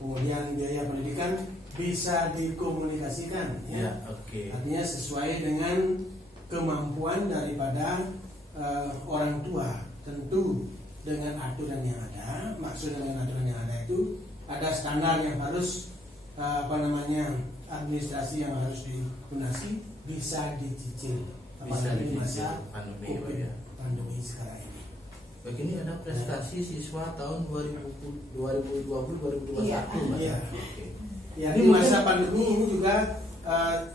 Kemudian biaya pendidikan bisa dikomunikasikan. Ya, oke. Artinya sesuai dengan kemampuan daripada orang tua. Tentu dengan aturan yang ada, maksud dengan aturan yang ada itu ada standar yang harus administrasi yang harus dilunasi bisa dicicil. Apalagi di masa pandemi sekarang ini. Begini ada prestasi siswa tahun 2020-2021 Iya. Oke. Ya, di masa pandemi ini juga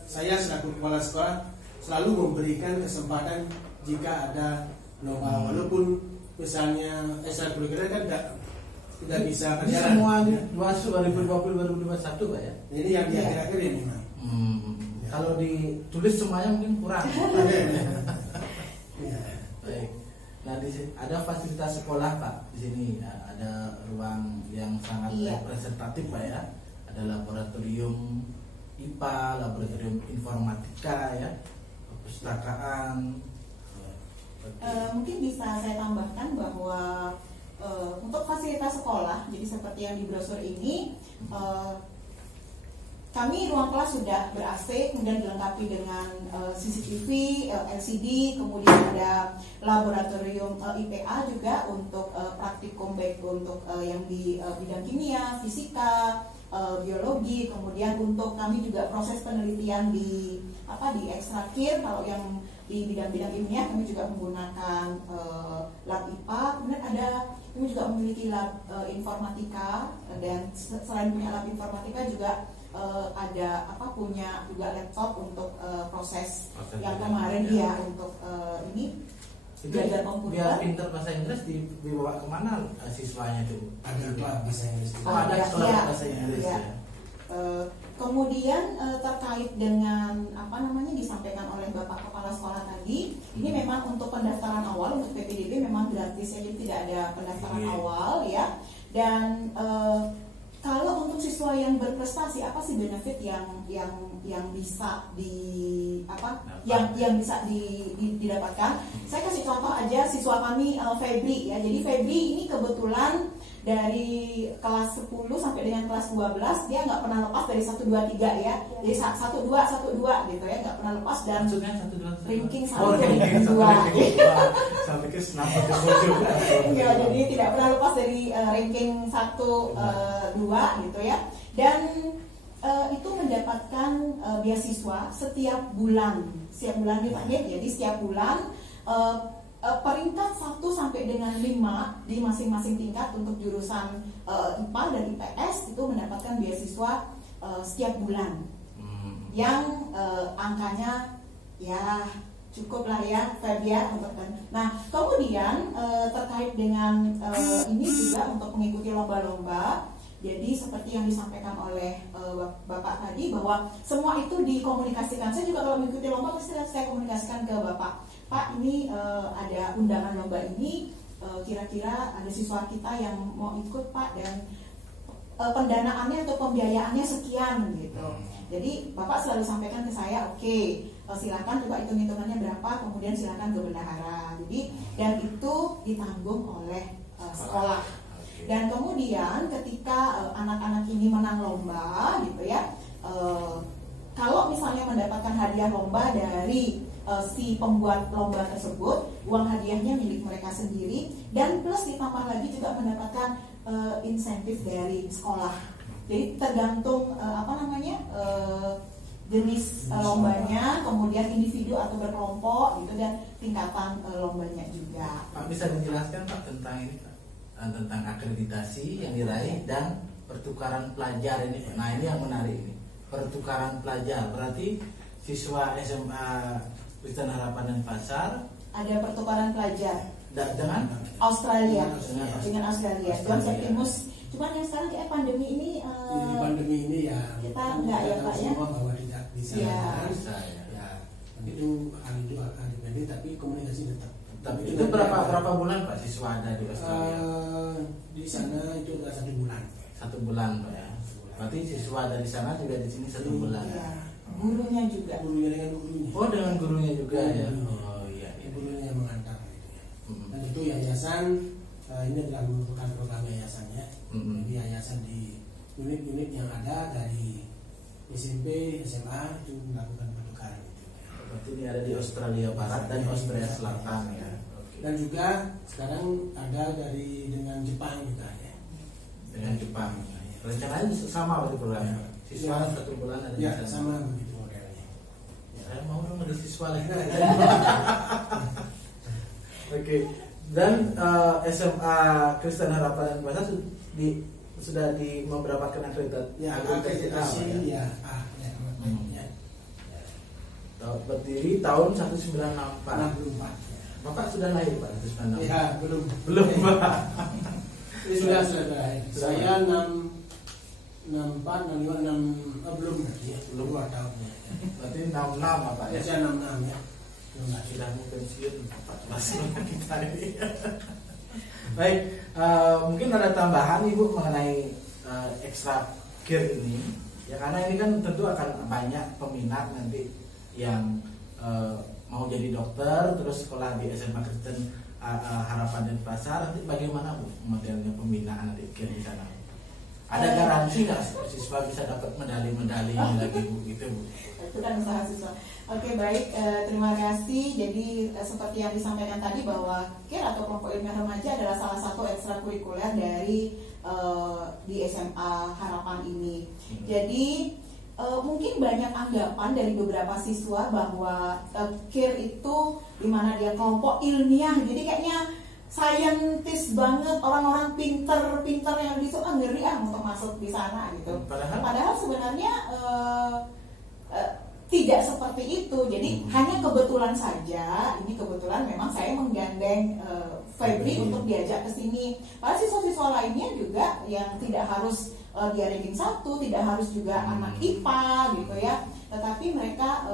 saya selaku kepala sekolah selalu memberikan kesempatan jika ada lomba walaupun misalnya ekstrakurikuler kan tidak bisa Ini berjalan. semuanya masuk 2020-2021 Pak ya? Ini yang di akhir-akhir ini memang. Kalau ditulis semuanya mungkin kurang. Ya. Baik. Nah di sini ada fasilitas sekolah Pak. Di sini ada ruang yang sangat representatif Pak ya. Ada laboratorium IPA, laboratorium informatika ya, perpustakaan. Mungkin bisa saya tambahkan bahwa untuk fasilitas sekolah, jadi seperti yang di brosur ini, kami ruang kelas sudah ber-AC, kemudian dilengkapi dengan CCTV, LCD, kemudian ada laboratorium IPA juga untuk praktikum baik untuk yang di bidang kimia, fisika, biologi, kemudian untuk kami juga proses penelitian di ekstrakir. Kalau yang di bidang-bidang ilmiah kami juga menggunakan lab IPA, kemudian kami juga memiliki lab informatika, dan selain punya lab informatika juga punya juga laptop untuk proses yang kemarin untuk ini belajar komputer. Biar pinter bahasa Inggris dibawa kemana siswanya itu? Ada kelas bahasa Inggris. Oh ada kelas bahasa Inggris ya. Kemudian terkait dengan disampaikan oleh Bapak Kepala Sekolah tadi, ini memang untuk pendaftaran awal untuk PPDB memang gratis ya, jadi tidak ada pendaftaran awal ya. Dan kalau untuk siswa yang berprestasi, apa sih benefit yang bisa didapatkan? Saya kasih contoh aja siswa kami Febri ya. Jadi Febri ini kebetulan dari kelas 10 sampai dengan kelas 12 dia nggak pernah lepas dari 1 2 3 ya. Jadi 1 2 1 2 gitu ya, nggak pernah lepas dan ranking 1 ranking 2. Sampai ke snapper ke ya, jadi tidak pernah lepas dari ranking 1 2 gitu ya. Dan itu mendapatkan beasiswa setiap bulan nih Pak Nid. Jadi setiap bulan peringkat 1 sampai dengan 5 di masing-masing tingkat untuk jurusan IPA dan IPS itu mendapatkan beasiswa setiap bulan yang angkanya ya cukup lah ya Fabian untuk kan. Nah kemudian terkait dengan ini juga untuk mengikuti lomba-lomba. Jadi seperti yang disampaikan oleh Bapak tadi bahwa semua itu dikomunikasikan. Saya juga kalau mengikuti lomba pasti saya komunikasikan ke Bapak. Pak ini ada undangan lomba ini, kira-kira ada siswa kita yang mau ikut Pak, dan pendanaannya atau pembiayaannya sekian gitu. Jadi Bapak selalu sampaikan ke saya, oke, silakan coba hitung-hitungannya berapa, kemudian silakan ke bendahara. Jadi dan itu ditanggung oleh sekolah. Dan kemudian ketika anak-anak ini menang lomba gitu ya, kalau misalnya mendapatkan hadiah lomba dari si pembuat lomba tersebut, uang hadiahnya milik mereka sendiri, dan plus ditambah lagi juga mendapatkan insentif dari sekolah. Jadi tergantung jenis lombanya, kemudian individu atau berkelompok gitu, dan tingkatan lombanya juga. Pak bisa dijelaskan Pak tentang ini Pak, tentang akreditasi yang diraih dan pertukaran pelajar ini Pak. Nah ini yang menarik ini, pertukaran pelajar berarti siswa SMA Kristen Harapan Denpasar Ada pertukaran pelajar dengan Australia, Dengan dengan Australia, John Septimus. Cuman yang sekarang kayak pandemi ini, Di pandemi ini ya kita enggak ya, tahu Pak, ya? semua bahwa tidak bisa. Iya. bisa ya. Ya, itu hari pendek tapi komunikasi tetap. Tapi itu berapa bulan Pak siswa ada di Australia? Di sana itu adalah 1 bulan. 1 bulan Pak ya. Berarti siswa dari sana juga di sini 1 bulan. Iya. Gurunya juga. Gurunya dengan gurunya. Oh dengan gurunya juga ya. Gurunya. Oh iya. iya. Gurunya yang mengantar gitu ya. Mm-mm. Dan itu yayasan ini adalah merupakan program yayasannya. Mm-mm. Jadi yayasan di unit-unit yang ada dari SMP, SMA itu melakukan pertukaran itu. Berarti ini ada di Australia Barat dan Australia Selatan ya. Oke. Dan juga sekarang ada dengan Jepang juga ya. Dengan Jepang. Rencananya sama berarti programnya. Siswa Ya. 1 bulan ada di Ya sana. sama begitu modelnya. Ya, saya mau dong ada siswa lagi. Oke. Dan SMA Kristen Harapan Denpasar sudah di mendapatkan akreditasi. Ya akreditasi akreditasi ya. ya. Ya. Berdiri tahun 1964. 64. Bapak sudah lahir Pak 1964? Ya belum. Belum Pak. Ini sudah selesai. Sudah. Saya 64, 65, 6 belum berarti ya. Belum 2 tahun ya. Berarti 66 Bapak ya. Saya 66 ya. Belum lagi. Sudah mau pensiun 14 kita ini. Baik, mungkin ada tambahan Ibu mengenai ekstra care ini. Ya karena ini kan tentu akan banyak peminat nanti yang mau jadi dokter terus sekolah di SMA Kristen Harapan Denpasar. Nanti bagaimana Bu modelnya pembinaan nanti care di sana? Ada garansi nggak siswa bisa dapat medali-medali lagi Bu gitu Bu? Itu kan usaha siswa. Oke baik, terima kasih. Jadi seperti yang disampaikan tadi bahwa KIR atau kelompok ilmiah remaja adalah salah satu ekstrakurikuler dari di SMA Harapan ini. Jadi mungkin banyak anggapan dari beberapa siswa bahwa KIR itu dimana dia kelompok ilmiah, jadi kayaknya saintis banget, orang-orang pinter yang di situ ngeri untuk masuk di sana gitu. Padahal sebenarnya tidak seperti itu. Jadi hanya kebetulan saja, ini kebetulan memang saya menggandeng Febri untuk diajak ke sini. Padahal siswa-siswa lainnya juga yang tidak harus dia ranking 1, tidak harus juga anak IPA gitu ya. Tetapi mereka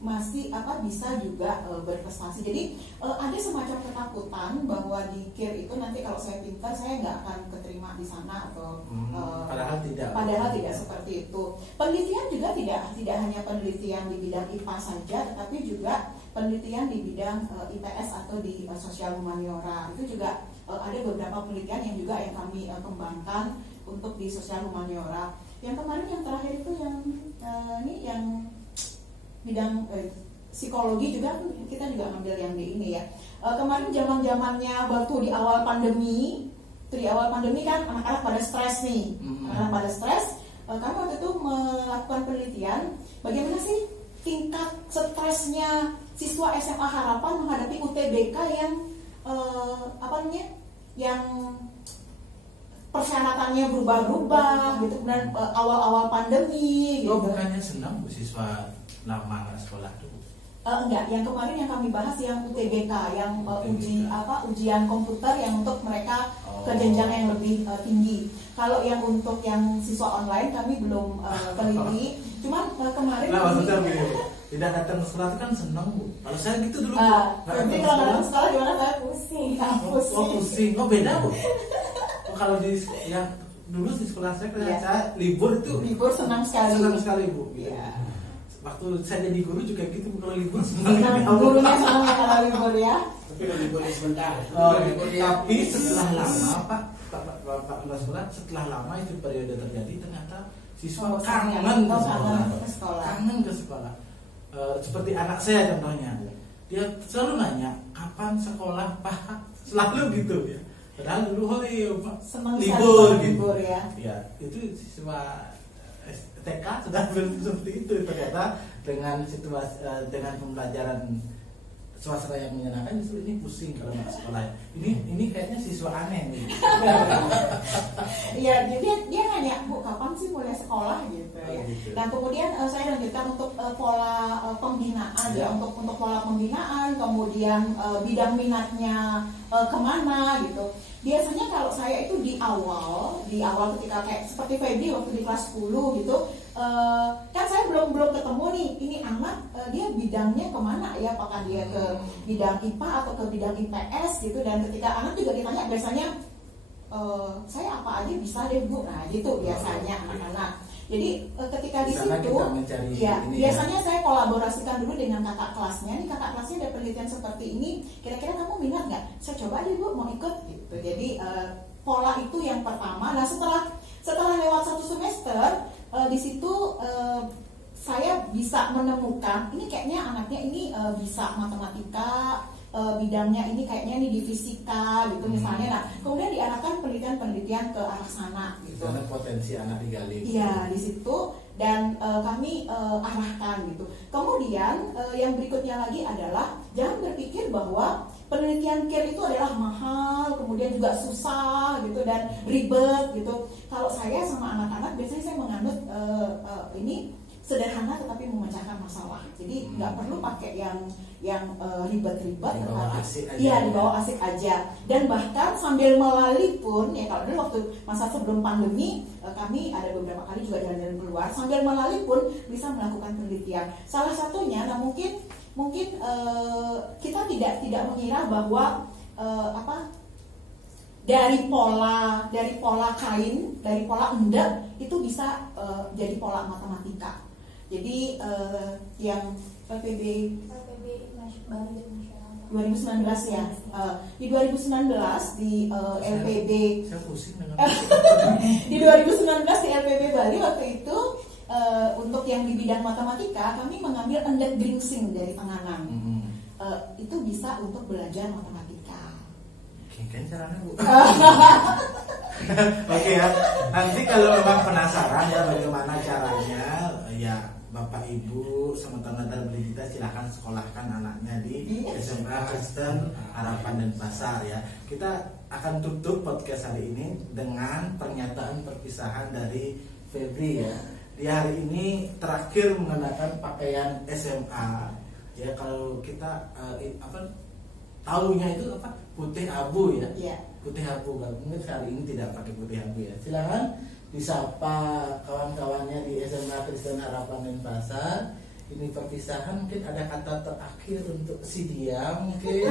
masih bisa juga berprestasi. Jadi ada semacam ketakutan bahwa di KIR itu nanti kalau saya pintar saya nggak akan keterima di sana atau padahal tidak seperti itu. Penelitian juga tidak hanya penelitian di bidang IPA saja, tetapi juga penelitian di bidang IPS atau di sosial humaniora. Itu juga ada beberapa penelitian yang kami kembangkan untuk di sosial humaniora. Yang kemarin yang terakhir itu yang bidang psikologi juga kita juga ngambil yang di ini ya. Kemarin zamannya waktu di awal pandemi kan anak-anak pada stres nih. Anak-anak pada stres, kami waktu itu melakukan penelitian bagaimana sih tingkat stresnya siswa SMA Harapan menghadapi UTBK yang yang persyaratannya berubah-ubah gitu, dan awal-awal pandemi gitu. Bukannya senang Bu siswa lama sekolah dulu? Enggak, yang kemarin yang kami bahas yang UTBK, yang ujian komputer yang untuk mereka ke jenjang yang lebih tinggi. Kalau yang untuk yang siswa online kami belum teliti. Cuman kemarin maksudnya begini Bu, tidak datang ke sekolah itu kan senang Bu. Kalau saya gitu dulu Bu, tapi kalau datang ke sekolah gimana? Saya pusing. Pusing. Beda Bu. Kalau di yang dulu di sekolah saya saya libur senang sekali Bu. Iya. Waktu saya jadi guru juga gitu, kalau libur gurunya senang ya kalau libur ya. Tapi libur sebentar. Tapi setelah lama Pak sekolah, setelah lama itu periode terjadi ternyata siswa kangen ke sekolah. Seperti anak saya contohnya, dia selalu nanya kapan sekolah Pak, selalu gitu ya. Padahal dulu Pak senang libur gitu. Ya itu siswa TK sudah seperti itu. Ternyata dengan situasi dengan pembelajaran suasana yang menyenangkan justru ini pusing kalau nggak sekolah. Ini kayaknya siswa aneh nih. Iya, dia nanya, Bu, kapan sih mulai sekolah gitu ya. Gitu. Dan kemudian saya lanjutkan untuk pola pembinaan ya, untuk pola pembinaan, kemudian bidang minatnya kemana gitu. Biasanya kalau saya itu di awal ketika kayak seperti Feby waktu di kelas 10 gitu, kan saya belum ketemu nih ini anak dia bidangnya kemana ya, apakah dia ke bidang IPA atau ke bidang IPS gitu. Dan ketika anak juga ditanya biasanya saya apa aja bisa deh Bu, nah gitu biasanya anak-anak. Jadi ketika di situ ya biasanya saya kolaborasikan dulu dengan kakak kelasnya. Nih kakak kelasnya ada penelitian seperti ini, kira-kira kamu minat nggak? Saya coba deh Bu, mau ikut gitu. Jadi pola itu yang pertama. Nah setelah lewat 1 semester di situ saya bisa menemukan ini kayaknya anaknya ini bisa matematika, bidangnya ini kayaknya ini di fisika gitu misalnya. Nah kemudian diarahkan penelitian ke arah sana gitu. Karena potensi anak digali. Iya di situ, dan kami arahkan gitu. Kemudian yang berikutnya lagi adalah jangan berpikir bahwa penelitian KIR itu adalah mahal, kemudian juga susah gitu dan ribet gitu. Kalau saya sama anak-anak biasanya saya menganut ini sederhana tetapi memecahkan masalah. Jadi nggak perlu pakai yang ribet-ribet, dibawa asik aja. Dan bahkan sambil melalui pun ya, kalau dulu waktu masa sebelum pandemi kami ada beberapa kali juga jalan-jalan keluar, sambil melalui pun bisa melakukan penelitian. Salah satunya, nah mungkin kita tidak mengira bahwa dari pola kain, dari pola endek itu bisa jadi pola matematika. Jadi yang PPB Bali Nasional 2019 ya, di 2019 di LPB Saya pusing dengan di 2019 di LPB Bali waktu itu untuk yang di bidang matematika kami mengambil endek gringsing dari Tenganan. Itu bisa untuk belajar matematika. kan caranya Bu. Oke ya. Nanti kalau memang penasaran ya bagaimana caranya, ya Bapak Ibu sama teman-teman kita silahkan sekolahkan anaknya di SMA Kristen Harapan dan Pasar ya. Kita akan tutup podcast hari ini dengan pernyataan perpisahan dari Febri ya. Di hari ini terakhir mengenakan pakaian SMA ya. Kalau kita tahunya itu apa, putih abu ya. Putih abu, mungkin kali ini tidak pakai putih abu ya. Silahkan disapa kawan-kawannya di SMA Kristen Harapan dan Pasar. Ini perpisahan, mungkin ada kata terakhir untuk si dia mungkin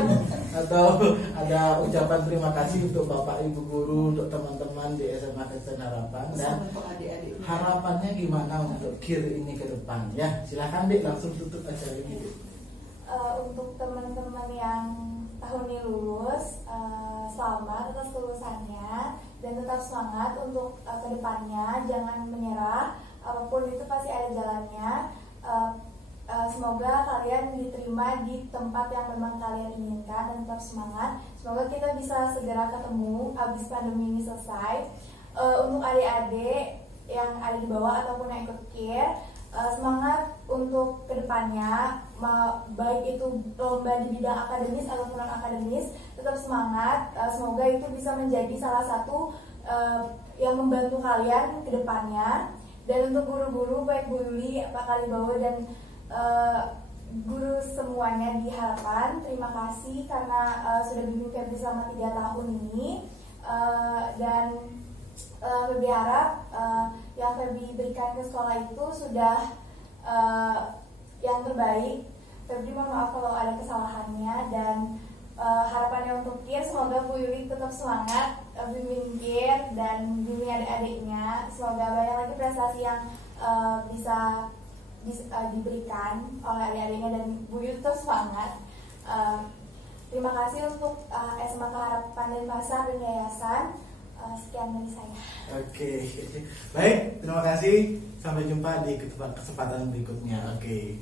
atau ada ucapan terima kasih untuk Bapak Ibu guru, untuk teman-teman di SMA Kristen Harapan, dan harapannya gimana untuk KIR ini ke depan ya. Silahkan Dik, langsung tutup acara ini Dik. Untuk teman-teman yang tahun ini lulus, selamat atas kelulusannya dan tetap semangat untuk kedepannya. Jangan menyerah, apapun itu pasti ada jalannya. Semoga kalian diterima di tempat yang memang kalian inginkan dan tetap semangat. Semoga kita bisa segera ketemu habis pandemi ini selesai. Untuk adik-adik yang ada di bawah ataupun yang ikut KIR, semangat untuk kedepannya, baik itu lomba di bidang akademis ataupun non akademis, tetap semangat. Semoga itu bisa menjadi salah satu yang membantu kalian kedepannya. Dan untuk guru-guru, baik Bu Yuli, Pak Kalibawa dan guru semuanya di Harapan, terima kasih karena sudah bimbing Febri selama 3 tahun ini. Dan Febri harap yang Febri berikan ke sekolah itu sudah yang terbaik. Febri mohon maaf kalau ada kesalahannya, dan harapannya untuk KIR, semoga Bu Yuli tetap semangat bimbing KIR dan bimbing adik-adiknya. Semoga banyak lagi prestasi yang bisa diberikan oleh adik-adiknya, dan Bu Yuli tetap semangat. Terima kasih untuk SMA Harapan dan Pasar dan Yayasan. Sekian dari saya. Oke, baik, terima kasih. Sampai jumpa di kesempatan berikutnya. Oke.